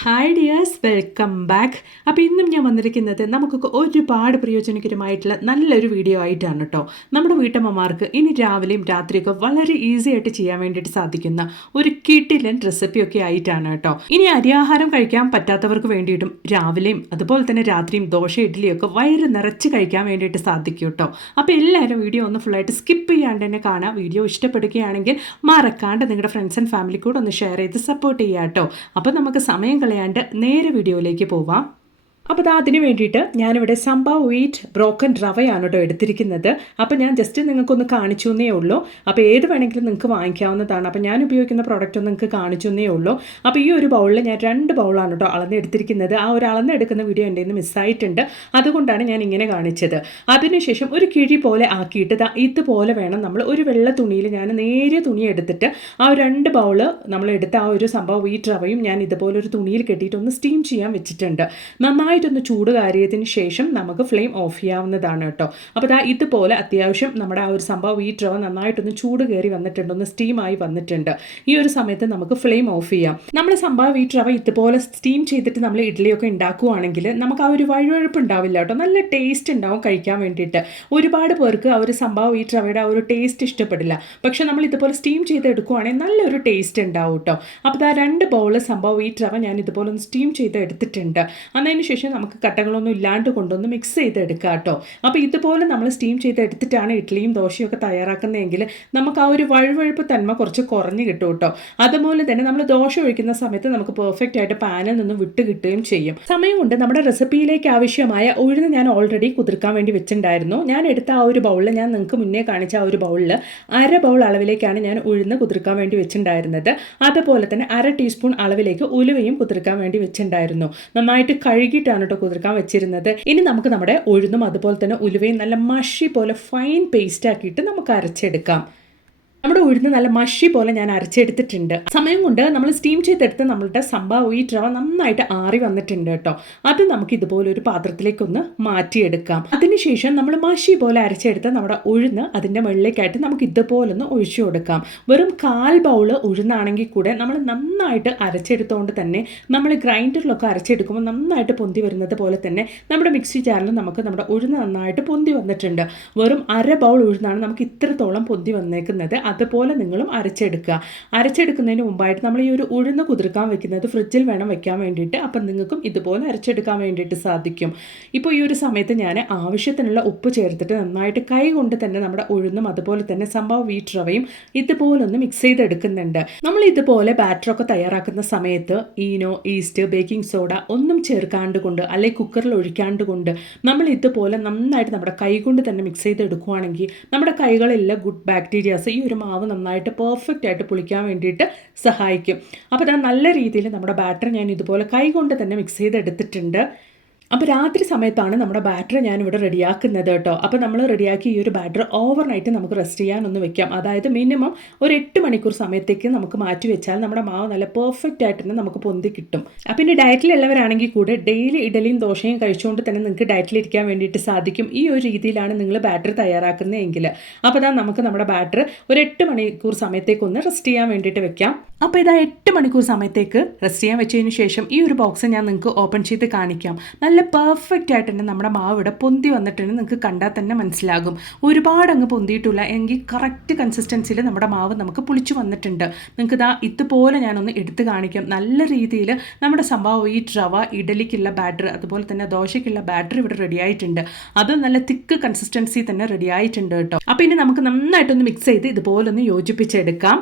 Hi dears welcome back അപ്പോൾ ഇന്നും ഞാൻ വന്നിരിക്കുന്നത് നമുക്കൊക്കെ ഒരുപാട് പ്രയോജനകരമായിട്ടുള്ള നല്ലൊരു വീഡിയോ ആയിട്ടാണ് കേട്ടോ നമ്മുടെ വീട്ടമ്മമാർക്ക് ഇനി രാവിലെയും രാത്രിയൊക്കെ വളരെ ഈസി ആയിട്ട് ചെയ്യാൻ വേണ്ടിയിട്ട് സാധിക്കുന്ന ഒരു കിട്ടിലൻ റെസിപ്പിയൊക്കെ ആയിട്ടാണ് കേട്ടോ ഇനി അരിയാഹാരം കഴിക്കാൻ പറ്റാത്തവർക്ക് വേണ്ടിയിട്ടും രാവിലെയും അതുപോലെ തന്നെ രാത്രിയും ദോശ ഇഡ്ഡലിയൊക്കെ വയറ് നിറച്ച് കഴിക്കാൻ വേണ്ടിയിട്ട് സാധിക്കും കേട്ടോ അപ്പോൾ എല്ലാവരും വീഡിയോ ഒന്ന് ഫുള്ളായിട്ട് സ്കിപ്പ് ചെയ്യാണ്ട് തന്നെ കാണാം. വീഡിയോ ഇഷ്ടപ്പെടുകയാണെങ്കിൽ മറക്കാണ്ട് നിങ്ങളുടെ ഫ്രണ്ട്സ് ആൻഡ് ഫാമിലി കൂടെ ഒന്ന് ഷെയർ ചെയ്ത് സപ്പോർട്ട് ചെയ്യാം കേട്ടോ അപ്പോൾ നമുക്ക് സമയം കളയാണ്ട് നേരെ വീഡിയോയിലേക്ക് പോവാം. അപ്പോൾ അത് അതിന് വേണ്ടിയിട്ട് ഞാനിവിടെ സംഭവ വീറ്റ് ബ്രോക്കൺ റവയാണ് കേട്ടോ എടുത്തിരിക്കുന്നത്. അപ്പോൾ ഞാൻ ജസ്റ്റ് നിങ്ങൾക്കൊന്ന് കാണിച്ചു എന്നേ ഉള്ളൂ. അപ്പോൾ ഏത് വേണമെങ്കിലും നിങ്ങൾക്ക് വാങ്ങിക്കാവുന്നതാണ്. അപ്പോൾ ഞാൻ ഉപയോഗിക്കുന്ന പ്രോഡക്റ്റ് നിങ്ങൾക്ക് കാണിച്ചു എന്നേ ഉള്ളൂ. അപ്പോൾ ഈ ഒരു ബൗളിൽ ഞാൻ രണ്ട് ബൗളാണ് കേട്ടോ അളന്നെടുത്തിരിക്കുന്നത്. ആ ഒരു അളന്നെടുക്കുന്ന വീഡിയോ എന്റെ നിന്ന് മിസ്സായിട്ടുണ്ട് അതുകൊണ്ടാണ് ഞാൻ ഇങ്ങനെ കാണിച്ചത്. അതിനുശേഷം ഒരു കിഴി പോലെ ആക്കിയിട്ട് ഇതുപോലെ വേണം നമ്മൾ ഒരു വെള്ള തുണിയിൽ ഞാൻ നേരിയ തുണി എടുത്തിട്ട് ആ രണ്ട് ബൗൾ നമ്മൾ എടുത്ത ആ ഒരു സംഭവം വീറ്റ് റവയും ഞാൻ ഇതുപോലെ ഒരു തുണിയിൽ കെട്ടിയിട്ട് ഒന്ന് സ്റ്റീം ചെയ്യാൻ വെച്ചിട്ടുണ്ട്. നന്നായിട്ടൊന്ന് ചൂട് കാര്യത്തിന് ശേഷം നമുക്ക് ഫ്ലെയിം ഓഫ് ചെയ്യാവുന്നതാണ് കേട്ടോ. അപ്പോൾ ദാ ഇതുപോലെ അത്യാവശ്യം നമ്മുടെ ആ ഒരു സംഭവം ഈ ട്രവ നന്നായിട്ടൊന്ന് ചൂട് കയറി വന്നിട്ടുണ്ട് ഒന്ന് സ്റ്റീമായി വന്നിട്ടുണ്ട്. ഈ ഒരു സമയത്ത് നമുക്ക് ഫ്ലെയിം ഓഫ് ചെയ്യാം. നമ്മൾ സംഭവം ഈ ട്രവ ഇതുപോലെ സ്റ്റീം ചെയ്തിട്ട് നമ്മൾ ഇഡ്ഡലിയൊക്കെ ഉണ്ടാക്കുകയാണെങ്കിൽ നമുക്ക് ആ ഒരു വഴുവഴുപ്പ് ഉണ്ടാവില്ല കേട്ടോ. നല്ല ടേസ്റ്റ് ഉണ്ടാവും കഴിക്കാൻ വേണ്ടിയിട്ട്. ഒരുപാട് പേർക്ക് ആ ഒരു സംഭവം ഈ ട്രവയുടെ ആ ഒരു ടേസ്റ്റ് ഇഷ്ടപ്പെടില്ല. പക്ഷേ നമ്മൾ ഇതുപോലെ സ്റ്റീം ചെയ്ത് നല്ലൊരു ടേസ്റ്റ് ഉണ്ടാവും കേട്ടോ. അപ്പോൾ ആ രണ്ട് ബൗൾ സംഭവം ഈ ട്രവ ഞാൻ ഇതുപോലെ ഒന്ന് സ്റ്റീം ചെയ്ത് എടുത്തിട്ടുണ്ട് അതിന് നമുക്ക് കട്ടകളൊന്നും ഇല്ലാണ്ട് കൊണ്ടൊന്ന് മിക്സ് ചെയ്ത് എടുക്കുക കേട്ടോ. അപ്പോൾ ഇതുപോലെ നമ്മൾ സ്റ്റീം ചെയ്ത് എടുത്തിട്ടാണ് ഇഡ്ഡലിയും ദോശയും ഒക്കെ തയ്യാറാക്കുന്നതെങ്കിൽ നമുക്ക് ആ ഒരു വഴുവഴുപ്പ് തന്മ കുറച്ച് കുറഞ്ഞ് കിട്ടും കേട്ടോ. അതുപോലെ തന്നെ നമ്മൾ ദോശ ഒഴിക്കുന്ന സമയത്ത് നമുക്ക് പെർഫെക്റ്റ് ആയിട്ട് പാനിൽ നിന്ന് വിട്ട് കിട്ടുകയും ചെയ്യും. സമയം കൊണ്ട് നമ്മുടെ റെസിപ്പിയിലേക്ക് ആവശ്യമായ ഉഴുന്ന് ഞാൻ ഓൾറെഡി കുതിർക്കാൻ വേണ്ടി വെച്ചിട്ടുണ്ടായിരുന്നു. ഞാൻ എടുത്ത ആ ഒരു ബൗളിൽ ഞാൻ നിങ്ങൾക്ക് മുന്നേ കാണിച്ച ആ ഒരു ബൗളിൽ അര ബൗൾ അളവിലേക്കാണ് ഞാൻ ഉഴുന്ന് കുതിർക്കാൻ വേണ്ടി വെച്ചിട്ടുണ്ടായിരുന്നത്. അതുപോലെ തന്നെ അര ടീസ്പൂൺ അളവിലേക്ക് ഉലുവയും കുതിർക്കാൻ വേണ്ടി വെച്ചിട്ടുണ്ടായിരുന്നു. നന്നായിട്ട് കഴുകിയിട്ടാണ് കേട്ടോ കുതിർക്കാൻ വെച്ചിരുന്നത്. ഇനി നമുക്ക് നമ്മുടെ ഉഴുന്നും അതുപോലെ തന്നെ ഉലുവയും നല്ല മഷി പോലെ ഫൈൻ പേസ്റ്റ് ആക്കിയിട്ട് നമുക്ക് അരച്ചെടുക്കാം. നമ്മുടെ ഉഴുന്ന് നല്ല മഷി പോലെ ഞാൻ അരച്ചെടുത്തിട്ടുണ്ട്. സമയം കൊണ്ട് നമ്മൾ സ്റ്റീം ചെയ്തെടുത്ത് നമ്മളുടെ സംഭവം ഈ റവ നന്നായിട്ട് ആറി വന്നിട്ടുണ്ട് കേട്ടോ. അത് നമുക്ക് ഇതുപോലെ ഒരു പാത്രത്തിലേക്കൊന്ന് മാറ്റിയെടുക്കാം. അതിനുശേഷം നമ്മൾ മഷി പോലെ അരച്ചെടുത്ത് നമ്മുടെ ഉഴുന്ന് അതിന്റെ മുകളിലേക്കായിട്ട് നമുക്ക് ഇതുപോലെ ഒന്ന് ഒഴിച്ചു കൊടുക്കാം. വെറും കാൽ ബൗൾ ഉഴുന്നാണെങ്കിൽ കൂടെ നമ്മൾ നന്നായിട്ട് അരച്ചെടുത്തുകൊണ്ട് തന്നെ നമ്മൾ ഗ്രൈൻഡറിലൊക്കെ അരച്ചെടുക്കുമ്പോൾ നന്നായിട്ട് പൊന്തി വരുന്നത് പോലെ തന്നെ നമ്മുടെ മിക്സി ജാറിൽ നമുക്ക് നമ്മുടെ ഉഴുന്ന് നന്നായിട്ട് പൊന്തി വന്നിട്ടുണ്ട്. വെറും അര ബൗൾ ഉഴുന്നാണ് നമുക്ക് ഇത്രത്തോളം പൊന്തി വന്നേക്കുന്നത്. അതുപോലെ നിങ്ങളും അരച്ചെടുക്കുക. അരച്ചെടുക്കുന്നതിന് മുമ്പായിട്ട് നമ്മൾ ഈ ഒരു ഉഴുന്ന് കുതിർക്കാൻ വെക്കുന്നത് ഫ്രിഡ്ജിൽ വേണം വെക്കാൻ വേണ്ടിയിട്ട്. അപ്പം നിങ്ങൾക്കും ഇതുപോലെ അരച്ചെടുക്കാൻ വേണ്ടിയിട്ട് സാധിക്കും. ഇപ്പോൾ ഈ ഒരു സമയത്ത് ഞാൻ ആവശ്യത്തിനുള്ള ഉപ്പ് ചേർത്തിട്ട് നന്നായിട്ട് കൈ കൊണ്ട് തന്നെ നമ്മുടെ ഉഴുന്നും അതുപോലെ തന്നെ സംഭവ വീറ്റ് റവയും ഇതുപോലെ ഒന്ന് മിക്സ് ചെയ്തെടുക്കുന്നുണ്ട്. നമ്മൾ ഇതുപോലെ ബാറ്ററൊക്കെ തയ്യാറാക്കുന്ന സമയത്ത് ഈനോ ഈസ്റ്റ് ബേക്കിംഗ് സോഡ ഒന്നും ചേർക്കാണ്ട് കൊണ്ട് അല്ലെങ്കിൽ കുക്കറിൽ ഒഴിക്കാണ്ട് കൊണ്ട് നമ്മൾ ഇതുപോലെ നന്നായിട്ട് നമ്മുടെ കൈ കൊണ്ട് തന്നെ മിക്സ് ചെയ്തെടുക്കുകയാണെങ്കിൽ നമ്മുടെ കൈകളിലെ ഗുഡ് ബാക്ടീരിയാസ് ഈ ഒരു മാവ് നന്നായിട്ട് പെർഫെക്റ്റ് ആയിട്ട് പുളിക്കാൻ വേണ്ടിയിട്ട് സഹായിക്കും. അപ്പോൾ ഞാൻ നല്ല രീതിയിൽ നമ്മുടെ ബാറ്റർ ഞാൻ ഇതുപോലെ കൈ കൊണ്ട് തന്നെ മിക്സ് ചെയ്തെടുത്തിട്ടുണ്ട്. അപ്പോൾ രാത്രി സമയത്താണ് നമ്മുടെ ബാറ്റർ ഞാനിവിടെ റെഡിയാക്കുന്നത് കേട്ടോ. അപ്പോൾ നമ്മൾ റെഡിയാക്കി ഈ ഒരു ബാറ്റർ ഓവർ നൈറ്റ് നമുക്ക് റെസ്റ്റ് ചെയ്യാനൊന്ന് വെക്കാം. അതായത് മിനിമം ഒരു എട്ട് മണിക്കൂർ സമയത്തേക്ക് നമുക്ക് മാറ്റി വെച്ചാൽ നമ്മുടെ മാവ് നല്ല പെർഫെക്റ്റ് ആയിട്ട് തന്നെ നമുക്ക് പൊന്തി കിട്ടും. അപ്പോൾ ഇനി ഡയറ്റിലുള്ളവരാണെങ്കിൽ കൂടെ ഡെയിലി ഇഡലിയും ദോശയും കഴിച്ചുകൊണ്ട് തന്നെ നിങ്ങൾക്ക് ഡയറ്റിലിരിക്കാൻ വേണ്ടിയിട്ട് സാധിക്കും. ഈ ഒരു രീതിയിലാണ് നിങ്ങൾ ബാറ്റർ തയ്യാറാക്കുന്നതെങ്കിൽ അപ്പോൾ അതാ നമുക്ക് നമ്മുടെ ബാറ്റർ ഒരു എട്ട് മണിക്കൂർ സമയത്തേക്കൊന്ന് റെസ്റ്റ് ചെയ്യാൻ വേണ്ടിയിട്ട് വെക്കാം. അപ്പോൾ ഇതാ എട്ട് മണിക്കൂർ സമയത്തേക്ക് റെസ്റ്റ് ചെയ്യാൻ വെച്ചതിന് ശേഷം ഈ ഒരു ബോക്സ് ഞാൻ നിങ്ങൾക്ക് ഓപ്പൺ ചെയ്ത് കാണിക്കാം. നല്ല പെർഫെക്റ്റ് ആയിട്ട് തന്നെ നമ്മുടെ മാവ് ഇവിടെ പൊന്തി വന്നിട്ടുണ്ട് നിങ്ങൾക്ക് കണ്ടാൽ തന്നെ മനസ്സിലാകും. ഒരുപാട് അങ്ങ് പൊന്തിയിട്ടില്ല. എങ്കിൽ കറക്റ്റ് കൺസിസ്റ്റൻസിയിൽ നമ്മുടെ മാവ് നമുക്ക് പുളിച്ചു വന്നിട്ടുണ്ട്. നിങ്ങൾക്ക് ഇതാ ഇതുപോലെ ഞാനൊന്ന് എടുത്തു കാണിക്കാം. നല്ല രീതിയിൽ നമ്മുടെ സംഭവം ഈ റവ ഇഡലിക്കുള്ള ബാറ്റർ അതുപോലെ തന്നെ ദോശയ്ക്കുള്ള ബാറ്റർ ഇവിടെ റെഡി ആയിട്ടുണ്ട്. അത് നല്ല തിക്ക് കൺസിസ്റ്റൻസി തന്നെ റെഡി ആയിട്ടുണ്ട് കേട്ടോ. അപ്പോൾ ഇനി നമുക്ക് നന്നായിട്ടൊന്ന് മിക്സ് ചെയ്ത് ഇതുപോലൊന്ന് യോജിപ്പിച്ചെടുക്കാം.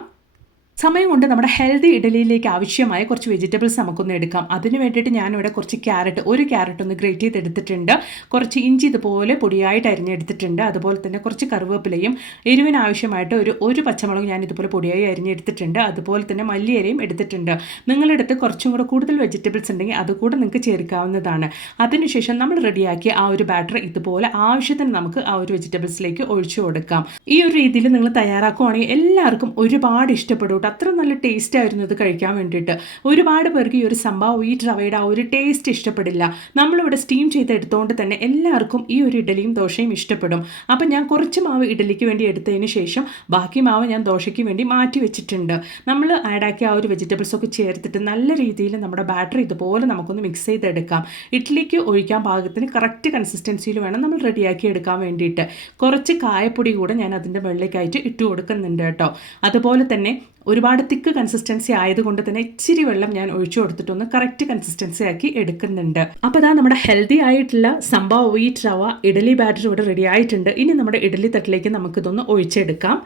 സമയം കൊണ്ട് നമ്മുടെ ഹെൽത്തി ഇഡലിയിലേക്ക് ആവശ്യമായ കുറച്ച് വെജിറ്റബിൾസ് നമുക്കൊന്ന് എടുക്കാം. അതിന് വേണ്ടിയിട്ട് ഞാനിവിടെ കുറച്ച് ക്യാരറ്റ് ഒരു ക്യാരറ്റ് ഒന്ന് ഗ്രേറ്റ് ചെയ്ത് എടുത്തിട്ടുണ്ട് കുറച്ച് ഇഞ്ചി ഇതുപോലെ പൊടിയായിട്ട് അരിഞ്ഞെടുത്തിട്ടുണ്ട്. അതുപോലെ തന്നെ കുറച്ച് കറിവേപ്പിലയും എരിവിന് ആവശ്യമായിട്ട് ഒരു ഒരു പച്ചമുളക് ഞാൻ ഇതുപോലെ പൊടിയായി അരിഞ്ഞെടുത്തിട്ടുണ്ട്. അതുപോലെ തന്നെ മല്ലിയരയും എടുത്തിട്ടുണ്ട്. നിങ്ങളെടുത്ത് കുറച്ചും കൂടെ കൂടുതൽ വെജിറ്റബിൾസ് ഉണ്ടെങ്കിൽ അതുകൂടെ നിങ്ങൾക്ക് ചേർക്കാവുന്നതാണ്. അതിനുശേഷം നമ്മൾ റെഡിയാക്കിയ ആ ഒരു ബാറ്റർ ഇതുപോലെ ആവശ്യത്തിന് നമുക്ക് ആ ഒരു വെജിറ്റബിൾസിലേക്ക് ഒഴിച്ചു കൊടുക്കാം. ഈ ഒരു രീതിയിൽ നിങ്ങൾ തയ്യാറാക്കുവാണെങ്കിൽ എല്ലാവർക്കും ഒരുപാട് ഇഷ്ടപ്പെടും അത്ര നല്ല ടേസ്റ്റ് ആയിരുന്നു ഇത് കഴിക്കാൻ വേണ്ടിയിട്ട്. ഒരുപാട് പേർക്ക് ഈ ഒരു സംഭവം ഈ റവയുടെ ആ ഒരു ടേസ്റ്റ് ഇഷ്ടപ്പെടില്ല. നമ്മളിവിടെ സ്റ്റീം ചെയ്ത് എടുത്തുകൊണ്ട് തന്നെ എല്ലാവർക്കും ഈ ഒരു ഇഡലിയും ദോശയും ഇഷ്ടപ്പെടും. അപ്പം ഞാൻ കുറച്ച് മാവ് ഇഡലിക്ക് വേണ്ടി എടുത്തതിന് ശേഷം ബാക്കി മാവ് ഞാൻ ദോശയ്ക്ക് വേണ്ടി മാറ്റി വെച്ചിട്ടുണ്ട്. നമ്മൾ ആഡാക്കിയ ആ ഒരു വെജിറ്റബിൾസ് ഒക്കെ ചേർത്തിട്ട് നല്ല രീതിയിൽ നമ്മുടെ ബാറ്ററി ഇതുപോലെ നമുക്കൊന്ന് മിക്സ് ചെയ്തെടുക്കാം. ഇഡ്ഡലിക്ക് ഒഴിക്കാൻ പാകത്തിന് കറക്റ്റ് കൺസിസ്റ്റൻസിയിൽ വേണം നമ്മൾ റെഡിയാക്കി എടുക്കാൻ വേണ്ടിയിട്ട്. കുറച്ച് കായപ്പൊടി കൂടെ ഞാൻ അതിന്റെ വെള്ളയ്ക്കായിട്ട് ഇട്ട് കൊടുക്കുന്നുണ്ട് കേട്ടോ. അതുപോലെ തന്നെ ഒരുപാട് തിക്ക് കൺസിസ്റ്റൻസി ആയതുകൊണ്ട് തന്നെ ഇച്ചിരി വെള്ളം ഞാൻ ഒഴിച്ചു കൊടുത്തിട്ടൊന്ന് കറക്റ്റ് കൺസിസ്റ്റൻസി ആക്കി എടുക്കുന്നുണ്ട്. അപ്പോൾ അതാ നമ്മുടെ ഹെൽത്തി ആയിട്ടുള്ള സംഭവ വീറ്റ് റവ ഇഡലി ബാറ്റർ ഇവിടെ റെഡി ആയിട്ടുണ്ട്. ഇനി നമ്മുടെ ഇഡലി തട്ടിലേക്ക് നമുക്കിതൊന്ന് ഒഴിച്ചെടുക്കാം.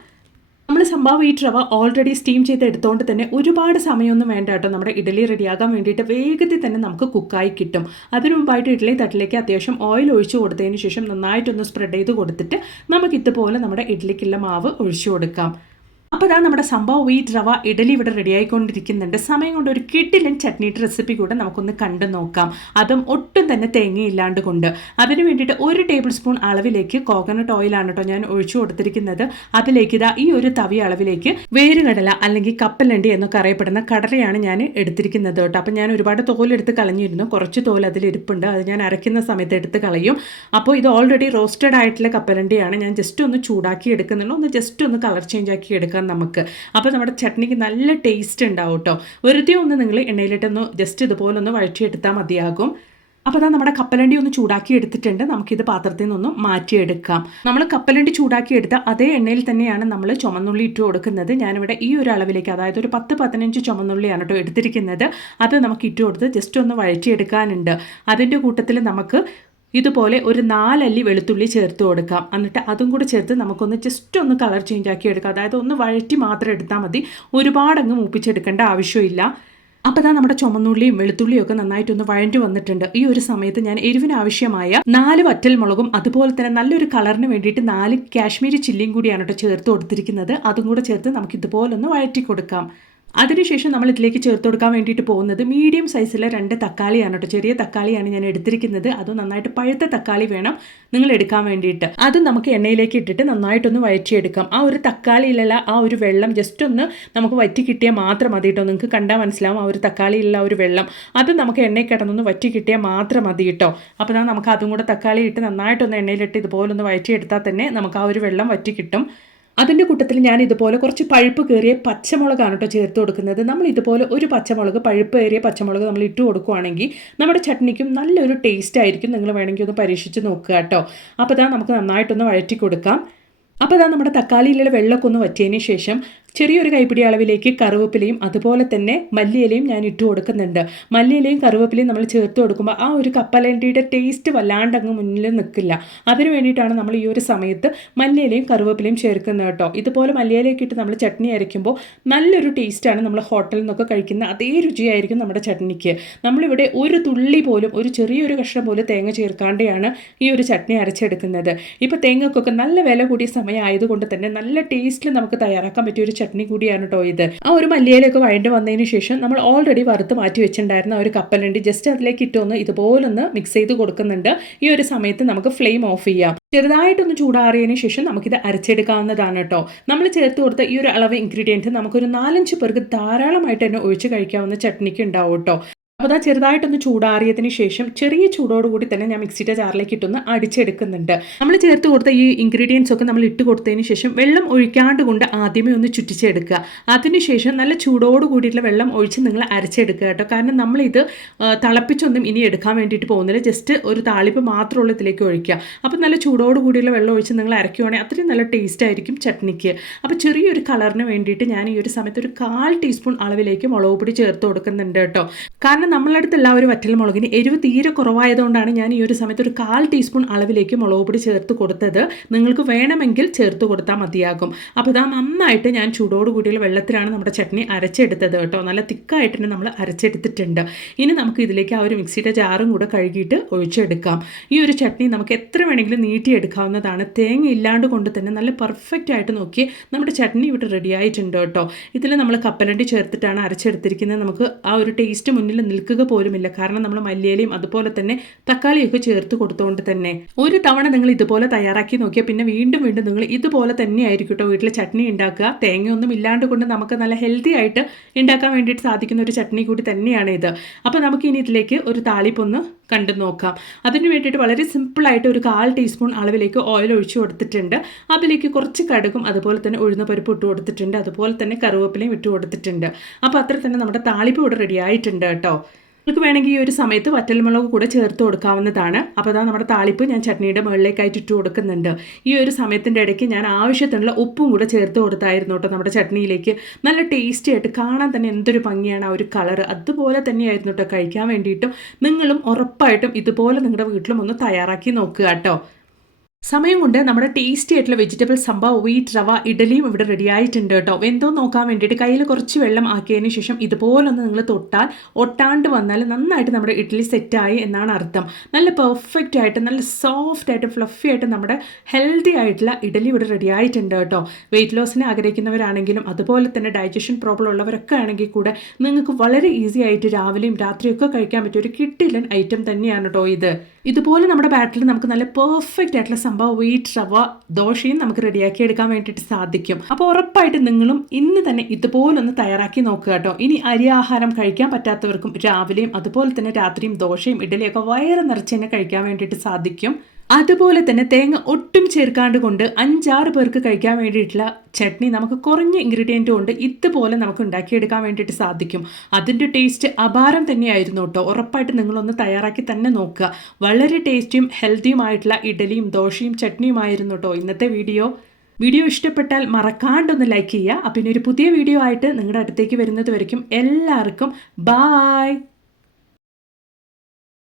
നമ്മൾ സംഭവ വീറ്റ് റവ ഓൾറെഡി സ്റ്റീം ചെയ്ത് എടുത്തുകൊണ്ട് തന്നെ ഒരുപാട് സമയമൊന്നും വേണ്ട കേട്ടോ. നമ്മുടെ ഇഡലി റെഡിയാകാൻ വേണ്ടിയിട്ട് വേഗത്തിൽ തന്നെ നമുക്ക് കുക്കായി കിട്ടും. അതിനു മുമ്പായിട്ട് ഇഡലി തട്ടിലേക്ക് അത്യാവശ്യം ഓയിൽ ഒഴിച്ചു കൊടുത്തതിന് ശേഷം നന്നായിട്ടൊന്ന് സ്പ്രെഡ് ചെയ്ത് കൊടുത്തിട്ട് നമുക്ക് ഇതുപോലെ നമ്മുടെ ഇഡ്ലിക്കുള്ള മാവ് ഒഴിച്ചു കൊടുക്കാം. അപ്പോൾ അതാ നമ്മുടെ സംഭവം ഈ റവ ഇഡലി ഇവിടെ റെഡി ആയിക്കൊണ്ടിരിക്കുന്നുണ്ട്. സമയം കൊണ്ട് ഒരു കിഡിലൻ ചട്നിയുടെ റെസിപ്പി കൂടെ നമുക്കൊന്ന് കണ്ടു നോക്കാം. അതും ഒട്ടും തന്നെ തേങ്ങയില്ലാണ്ട് കൊണ്ട്. അതിന് വേണ്ടിയിട്ട് ഒരു ടേബിൾ സ്പൂൺ അളവിലേക്ക് കോക്കനട്ട് ഓയിലാണ് കേട്ടോ ഞാൻ ഒഴിച്ചു കൊടുത്തിരിക്കുന്നത്. അതിലേക്ക് ഇതാ ഈ ഒരു തവി അളവിലേക്ക് വേരുകടല അല്ലെങ്കിൽ കപ്പലണ്ടി എന്നൊക്കെ അറിയപ്പെടുന്ന കടലയാണ് ഞാൻ എടുത്തിരിക്കുന്നത് കേട്ടോ അപ്പം ഞാൻ ഒരുപാട് തോലെടുത്ത് കളഞ്ഞിരുന്നു. കുറച്ച് തോൽ അതിൽ ഇരിപ്പുണ്ട്. അത് ഞാൻ അരയ്ക്കുന്ന സമയത്ത് എടുത്ത് കളയും. അപ്പോൾ ഇത് ഓൾറെഡി റോസ്റ്റഡ് ആയിട്ടുള്ള കപ്പലണ്ടിയാണ്. ഞാൻ ജസ്റ്റ് ഒന്ന് ചൂടാക്കി എടുക്കുന്നുള്ളൂ. ഒന്ന് ജസ്റ്റ് ഒന്ന് കളർ ചേഞ്ച് ആക്കി എടുക്കാൻ നമുക്ക്. അപ്പോൾ നമ്മുടെ ചട്നിക്ക് നല്ല ടേസ്റ്റ് ഉണ്ടാവും കേട്ടോ വെറുതെ ഒന്ന് നിങ്ങൾ എണ്ണയിലിട്ടൊന്ന് ജസ്റ്റ് ഇതുപോലെ ഒന്ന് വഴറ്റിയെടുത്താൽ മതിയാകും. അപ്പോൾ അതാ നമ്മുടെ കപ്പലണ്ടി ഒന്ന് ചൂടാക്കി എടുത്തിട്ടുണ്ട്. നമുക്കിത് പാത്രത്തിൽ നിന്നൊന്ന് മാറ്റിയെടുക്കാം. നമ്മൾ കപ്പലണ്ടി ചൂടാക്കി എടുത്ത അതേ എണ്ണയിൽ തന്നെയാണ് നമ്മൾ ചുമന്നുള്ളി ഇട്ട് കൊടുക്കുന്നത്. ഞാനിവിടെ ഈ ഒരു അളവിലേക്ക് അതായത് ഒരു പത്ത് പതിനഞ്ച് ചുമന്നുള്ളിയാണ് കേട്ടോ എടുത്തിരിക്കുന്നത്. അത് നമുക്ക് ഇട്ട് കൊടുത്ത് ജസ്റ്റ് ഒന്ന് വഴറ്റിയെടുക്കാനുണ്ട്. അതിന്റെ കൂട്ടത്തിൽ നമുക്ക് ഇതുപോലെ ഒരു നാലല്ലി വെളുത്തുള്ളി ചേർത്ത് കൊടുക്കാം. എന്നിട്ട് അതും കൂടി ചേർത്ത് നമുക്കൊന്ന് ജസ്റ്റ് ഒന്ന് കളർ ചേഞ്ച് ആക്കി എടുക്കാം. അതായത് ഒന്ന് വഴറ്റി മാത്രം എടുത്താൽ മതി. ഒരുപാടങ്ങ് മൂപ്പിച്ചെടുക്കേണ്ട ആവശ്യമില്ല. അപ്പോൾ ഇതാ നമ്മുടെ ചുമന്നുള്ളിയും വെളുത്തുള്ളിയും ഒക്കെ നന്നായിട്ടൊന്ന് വഴണ്ടി വന്നിട്ടുണ്ട്. ഈ ഒരു സമയത്ത് ഞാൻ എരിവിന് ആവശ്യമായ നാല് വറ്റൽ മുളകും അതുപോലെ തന്നെ നല്ലൊരു കളറിന് വേണ്ടിയിട്ട് നാല് കാശ്മീരി ചില്ലിയും കൂടിയാണ് കേട്ടോ ചേർത്ത് കൊടുത്തിരിക്കുന്നത്. അതും കൂടെ ചേർത്ത് നമുക്ക് ഇതുപോലെ ഒന്ന് വഴറ്റി കൊടുക്കാം. അതിനുശേഷം നമ്മൾ ഇതിലേക്ക് ചേർത്ത് കൊടുക്കാൻ വേണ്ടിയിട്ട് പോകുന്നത് മീഡിയം സൈസിലെ രണ്ട് തക്കാളിയാണ് കേട്ടോ ചെറിയ തക്കാളിയാണ് ഞാൻ എടുത്തിരിക്കുന്നത്. അത് നന്നായിട്ട് പഴുത്ത തക്കാളി വേണം നിങ്ങൾ എടുക്കാൻ വേണ്ടിയിട്ട്. അത് നമുക്ക് എണ്ണയിലേക്ക് ഇട്ടിട്ട് നന്നായിട്ടൊന്ന് വഴറ്റിയെടുക്കാം. ആ ഒരു തക്കാളിയിലുള്ള ആ ഒരു വെള്ളം ജസ്റ്റ് ഒന്ന് നമുക്ക് വറ്റി കിട്ടിയാൽ മാത്രം മതി കേട്ടോ നിങ്ങൾക്ക് കണ്ടാൽ മനസ്സിലാവും ആ ഒരു തക്കാളിയിലുള്ള ആ ഒരു വെള്ളം. അത് നമുക്ക് എണ്ണയിൽ കിടന്നൊന്ന് വറ്റി കിട്ടിയാൽ മാത്രം മതി കേട്ടോ അപ്പോൾ നമുക്ക് അതും കൂടെ തക്കാളി ഇട്ട് നന്നായിട്ടൊന്ന് എണ്ണയിലിട്ട് ഇതുപോലൊന്ന് വഴറ്റിയെടുത്താൽ തന്നെ നമുക്ക് ആ ഒരു വെള്ളം വറ്റി കിട്ടും. അതിന്റെ കൂട്ടത്തിൽ ഞാൻ ഇതുപോലെ കുറച്ച് പഴുപ്പ് കയറിയ പച്ചമുളകാണ് കേട്ടോ ചേർത്ത് കൊടുക്കുന്നത്. നമ്മൾ ഇതുപോലെ ഒരു പച്ചമുളക് പഴുപ്പ് കയറിയ പച്ചമുളക് നമ്മൾ ഇട്ട് കൊടുക്കുകയാണെങ്കിൽ നമ്മുടെ ചട്നിക്കും നല്ലൊരു ടേസ്റ്റ് ആയിരിക്കും. നിങ്ങൾ വേണമെങ്കിൽ ഒന്ന് പരീക്ഷിച്ച് നോക്കുക കേട്ടോ. അപ്പോൾ ഇതാ നമുക്ക് നന്നായിട്ടൊന്ന് വഴറ്റി കൊടുക്കാം. അപ്പോൾ ഇതാ നമ്മുടെ തക്കാളിയിലുള്ള വെള്ളമൊക്കെ ഒന്ന് വറ്റിയതിന് ശേഷം ചെറിയൊരു കൈപ്പിടി അളവിലേക്ക് കറിവേപ്പിലയും അതുപോലെ തന്നെ മല്ലിയിലയും ഞാൻ ഇട്ട് കൊടുക്കുന്നുണ്ട്. മല്ലിയിലയും കറിവേപ്പിലയും നമ്മൾ ചേർത്ത് കൊടുക്കുമ്പോൾ ആ ഒരു കപ്പലണ്ടിയുടെ ടേസ്റ്റ് വല്ലാണ്ട് അങ്ങ് മുന്നിൽ നിൽക്കില്ല. അതിന് വേണ്ടിയിട്ടാണ് നമ്മൾ ഈ ഒരു സമയത്ത് മല്ലിയിലയും കറിവേപ്പിലയും ചേർക്കുന്നത് കേട്ടോ. ഇതുപോലെ മല്ലിയിലേക്ക് ഇട്ട് നമ്മൾ ചട്നി അരയ്ക്കുമ്പോൾ നല്ലൊരു ടേസ്റ്റാണ് നമ്മൾ ഹോട്ടലിൽ നിന്നൊക്കെ കഴിക്കുന്ന അതേ രുചിയായിരിക്കും നമ്മുടെ ചട്നിക്ക്. നമ്മളിവിടെ ഒരു തുള്ളി പോലും ഒരു ചെറിയൊരു കഷ്ണം പോലും തേങ്ങ ചേർക്കാണ്ടെയാണ് ഈ ഒരു ചട്നി അരച്ചെടുക്കുന്നത്. ഇപ്പോൾ തേങ്ങക്കൊക്കെ നല്ല വില കൂടിയ സമയം ആയതുകൊണ്ട് തന്നെ നല്ല ടേസ്റ്റിൽ നമുക്ക് തയ്യാറാക്കാൻ പറ്റിയ ഒരു ചട്നി കൂടിയാണ് കേട്ടോ ഇത്. ആ ഒരു മല്ലിയിലൊക്കെ വഴണ്ട് വന്നതിന് ശേഷം നമ്മൾ ഓൾറെഡി വറുത്ത് മാറ്റി വെച്ചിട്ടുണ്ടായിരുന്ന ഒരു കപ്പലുണ്ട് ജസ്റ്റ് അതിലേക്ക് ഇട്ടൊന്ന് ഇതുപോലൊന്ന് മിക്സ് ചെയ്ത് കൊടുക്കുന്നുണ്ട്. ഈ ഒരു സമയത്ത് നമുക്ക് ഫ്ലെയിം ഓഫ് ചെയ്യാം. ചെറുതായിട്ടൊന്ന് ചൂടാറിയതിന് ശേഷം നമുക്കിത് അരച്ചെടുക്കാവുന്നതാണ് കേട്ടോ നമ്മൾ ചേർത്ത് കൊടുത്ത ഈ ഒരു അളവ് ഇൻഗ്രീഡിയന്റ് നമുക്കൊരു നാലഞ്ച് പേർക്ക് ധാരാളമായിട്ട് തന്നെ ഒഴിച്ച് കഴിക്കാവുന്ന ചട്നിക്ക് ഉണ്ടാവും കേട്ടോ അപ്പോൾ അത് ചെറുതായിട്ടൊന്ന് ചൂടാറിയതിന് ശേഷം ചെറിയ ചൂടോടുകൂടി തന്നെ ഞാൻ മിക്സിയുടെ ജാറിലേക്ക് ഇട്ടൊന്ന് അടിച്ചെടുക്കുന്നുണ്ട്. നമ്മൾ ചേർത്ത് കൊടുത്ത ഈ ഇൻഗ്രീഡിയൻസ് ഒക്കെ നമ്മൾ ഇട്ട് കൊടുത്തതിന് ശേഷം വെള്ളം ഒഴിക്കാണ്ട് കൊണ്ട് ആദ്യമേ ഒന്ന് ചുറ്റിച്ചെടുക്കുക. അതിനുശേഷം നല്ല ചൂടോട് കൂടിയിട്ടുള്ള വെള്ളം ഒഴിച്ച് നിങ്ങൾ അരച്ചെടുക്കുക കേട്ടോ. കാരണം നമ്മളിത് തിളപ്പിച്ചൊന്നും ഇനി എടുക്കാൻ വേണ്ടിയിട്ട് പോകുന്നില്ല. ജസ്റ്റ് ഒരു താളിപ്പ് മാത്രമുള്ള ഇതിലേക്ക് ഒഴിക്കുക. അപ്പം നല്ല ചൂടോട് കൂടിയുള്ള വെള്ളം ഒഴിച്ച് നിങ്ങൾ അരയ്ക്കുവാണെങ്കിൽ അത്രയും നല്ല ടേസ്റ്റ് ആയിരിക്കും ചട്നിക്ക്. അപ്പോൾ ചെറിയൊരു കളറിന് വേണ്ടിയിട്ട് ഞാൻ ഈ ഒരു സമയത്ത് ഒരു കാൽ ടീസ്പൂൺ അളവിലേക്ക് മുളക് പൊടി ചേർത്ത് കൊടുക്കുന്നുണ്ട് കേട്ടോ. കാരണം നമ്മളടുത്ത് എല്ലാവരും വറ്റൽ മുളകിന് എരിവ് തീരെ കുറവായതുകൊണ്ടാണ് ഞാൻ ഈ ഒരു സമയത്ത് ഒരു കാൽ ടീസ്പൂൺ അളവിലേക്ക് മുളക് പൊടി ചേർത്ത് കൊടുത്തത്. നിങ്ങൾക്ക് വേണമെങ്കിൽ ചേർത്ത് കൊടുത്താൽ മതിയാകും. അപ്പോൾ ഇതാ നന്നായിട്ട് ഞാൻ ചൂടോട് കൂടിയുള്ള വെള്ളത്തിലാണ് നമ്മുടെ ചട്നി അരച്ചെടുത്തത് കേട്ടോ. നല്ല തിക്കായിട്ട് തന്നെ നമ്മൾ അരച്ചെടുത്തിട്ടുണ്ട്. ഇനി നമുക്ക് ഇതിലേക്ക് ആ ഒരു മിക്സിയുടെ ജാറും കൂടെ കഴുകിയിട്ട് ഒഴിച്ചെടുക്കാം. ഈ ഒരു ചട്നി നമുക്ക് എത്ര വേണമെങ്കിലും നീട്ടിയെടുക്കാവുന്നതാണ്. തേങ്ങ ഇല്ലാണ്ട് കൊണ്ട് തന്നെ നല്ല പെർഫെക്റ്റ് ആയിട്ട് നോക്കി നമ്മുടെ ചട്നി ഇവിടെ റെഡി ആയിട്ടുണ്ട് കേട്ടോ. ഇതിൽ നമ്മൾ കപ്പലണ്ടി ചേർത്തിട്ടാണ് അരച്ചെടുത്തിരിക്കുന്നത്. നമുക്ക് ആ ഒരു ടേസ്റ്റ് മുന്നിൽ നിൽക്കുക പോലുമില്ല. കാരണം നമ്മൾ മല്ലിയിലയും അതുപോലെ തന്നെ തക്കാളിയൊക്കെ ചേർത്ത് കൊടുത്തുകൊണ്ട് തന്നെ. ഒരു തവണ നിങ്ങൾ ഇതുപോലെ തയ്യാറാക്കി നോക്കിയാൽ പിന്നെ വീണ്ടും വീണ്ടും നിങ്ങൾ ഇതുപോലെ തന്നെ ആയിരിക്കും കേട്ടോ വീട്ടിൽ ചട്നി ഉണ്ടാക്കുക തേങ്ങയൊന്നും ഇല്ലാണ്ട് കൊണ്ട് നമുക്ക് നല്ല ഹെൽത്തി ആയിട്ട് ഉണ്ടാക്കാൻ വേണ്ടിയിട്ട് സാധിക്കുന്ന ഒരു ചട്നി കൂടി തന്നെയാണ് ഇത്. അപ്പോൾ നമുക്ക് ഇനി ഇതിലേക്ക് ഒരു താളിപ്പൊന്ന് കണ്ടു നോക്കാം. അതിന് വേണ്ടിയിട്ട് വളരെ സിമ്പിളായിട്ട് ഒരു കാൽ ടീസ്പൂൺ അളവിലേക്ക് ഓയിൽ ഒഴിച്ചു കൊടുത്തിട്ടുണ്ട്. അതിലേക്ക് കുറച്ച് കടുകും അതുപോലെ തന്നെ ഉഴുന്ന പരിപ്പ് ഇട്ട് കൊടുത്തിട്ടുണ്ട്. അതുപോലെ തന്നെ കറിവേപ്പിലയും ഇട്ട് കൊടുത്തിട്ടുണ്ട്. അപ്പോൾ അത്ര തന്നെ നമ്മുടെ താളിപ്പ് ഇവിടെ റെഡി ആയിട്ടുണ്ട് കേട്ടോ നിങ്ങൾക്ക് വേണമെങ്കിൽ ഈ ഒരു സമയത്ത് വറ്റൽമുളക് കൂടെ ചേർത്ത് കൊടുക്കാവുന്നതാണ്. അപ്പോൾ അതാ നമ്മുടെ താളിപ്പ് ഞാൻ ചട്നിയുടെ മുകളിലേക്കായിട്ട് ഇട്ട് കൊടുക്കുന്നുണ്ട്. ഈ ഒരു സമയത്തിന്റെ ഇടയ്ക്ക് ഞാൻ ആവശ്യത്തിനുള്ള ഉപ്പും കൂടെ ചേർത്ത് കൊടുത്തായിരുന്നു കേട്ടോ നമ്മുടെ ചട്നിയിലേക്ക്. നല്ല ടേസ്റ്റി ആയിട്ട് കാണാൻ തന്നെ എന്തൊരു ഭംഗിയാണ് ആ ഒരു കളർ അതുപോലെ തന്നെയായിരുന്നു കേട്ടോ കഴിക്കാൻ വേണ്ടിയിട്ടും. നിങ്ങളും ഉറപ്പായിട്ടും ഇതുപോലെ നിങ്ങളുടെ വീട്ടിലും ഒന്ന് തയ്യാറാക്കി നോക്കുക കേട്ടോ. സമയം കൊണ്ട് നമ്മുടെ ടേസ്റ്റി ആയിട്ടുള്ള വെജിറ്റബിൾ സംഭവം വീറ്റ് റവ ഇഡലിയും ഇവിടെ റെഡി ആയിട്ടുണ്ട് കേട്ടോ. എന്തോ നോക്കാൻ വേണ്ടിയിട്ട് കയ്യിൽ കുറച്ച് വെള്ളം ആക്കിയതിന് ശേഷം ഇതുപോലൊന്ന് നിങ്ങൾ തൊട്ടാൽ ഒട്ടാണ്ട് വന്നാൽ നന്നായിട്ട് നമ്മുടെ ഇഡ്ഡലി സെറ്റായി എന്നാണ് അർത്ഥം. നല്ല പെർഫെക്റ്റ് ആയിട്ട് നല്ല സോഫ്റ്റ് ആയിട്ട് ഫ്ലഫി ആയിട്ട് നമ്മുടെ ഹെൽത്തി ആയിട്ടുള്ള ഇഡലി ഇവിടെ റെഡി ആയിട്ടുണ്ട് കേട്ടോ. വെയിറ്റ് ലോസിനെ ആഗ്രഹിക്കുന്നവരാണെങ്കിലും അതുപോലെ തന്നെ ഡൈജഷൻ പ്രോബ്ലം ഉള്ളവരൊക്കെ ആണെങ്കിൽ കൂടെ നിങ്ങൾക്ക് വളരെ ഈസി ആയിട്ട് രാവിലെയും രാത്രിയൊക്കെ കഴിക്കാൻ പറ്റിയ ഒരു കിട്ടിലൻ ഐറ്റം തന്നെയാണ് കേട്ടോ ഇത്. ഇതുപോലെ നമ്മുടെ ബാറ്റിൽ നമുക്ക് നല്ല പെർഫെക്റ്റ് ആയിട്ടുള്ള സംഭവം വീട്ട് റവ ദോശയും നമുക്ക് റെഡിയാക്കി എടുക്കാൻ വേണ്ടിയിട്ട് സാധിക്കും. അപ്പോൾ ഉറപ്പായിട്ട് നിങ്ങളും ഇന്ന് തന്നെ ഇതുപോലൊന്ന് തയ്യാറാക്കി നോക്കുക കേട്ടോ. ഇനി അരി ആഹാരം കഴിക്കാൻ പറ്റാത്തവർക്കും രാവിലെയും അതുപോലെ തന്നെ രാത്രിയും ദോശയും ഇഡലിയൊക്കെ വയറ് നിറച്ച് തന്നെ കഴിക്കാൻ വേണ്ടിയിട്ട് സാധിക്കും. അതുപോലെ തന്നെ തേങ്ങ ഒട്ടും ചേർക്കാണ്ട് കൊണ്ട് അഞ്ചാറ് പേർക്ക് കഴിക്കാൻ വേണ്ടിയിട്ടുള്ള ചട്നി നമുക്ക് കുറഞ്ഞ ഇൻഗ്രീഡിയന്റ് കൊണ്ട് ഇതുപോലെ നമുക്ക് ഉണ്ടാക്കിയെടുക്കാൻ വേണ്ടിയിട്ട് സാധിക്കും. അതിന്റെ ടേസ്റ്റ് അപാരം തന്നെയായിരുന്നു കേട്ടോ. ഉറപ്പായിട്ട് നിങ്ങളൊന്ന് തയ്യാറാക്കി തന്നെ നോക്കുക. വളരെ ടേസ്റ്റിയും ഹെൽത്തിയുമായിട്ടുള്ള ഇഡലിയും ദോശയും ചട്നിയുമായിരുന്നു കേട്ടോ ഇന്നത്തെ വീഡിയോ. വീഡിയോ ഇഷ്ടപ്പെട്ടാൽ മറക്കാണ്ടൊന്ന് ലൈക്ക് ചെയ്യുക. അപ്പം ഇനി ഒരു പുതിയ വീഡിയോ ആയിട്ട് നിങ്ങളുടെ അടുത്തേക്ക് വരുന്നത് വരയ്ക്കും. എല്ലാവർക്കും ബായ്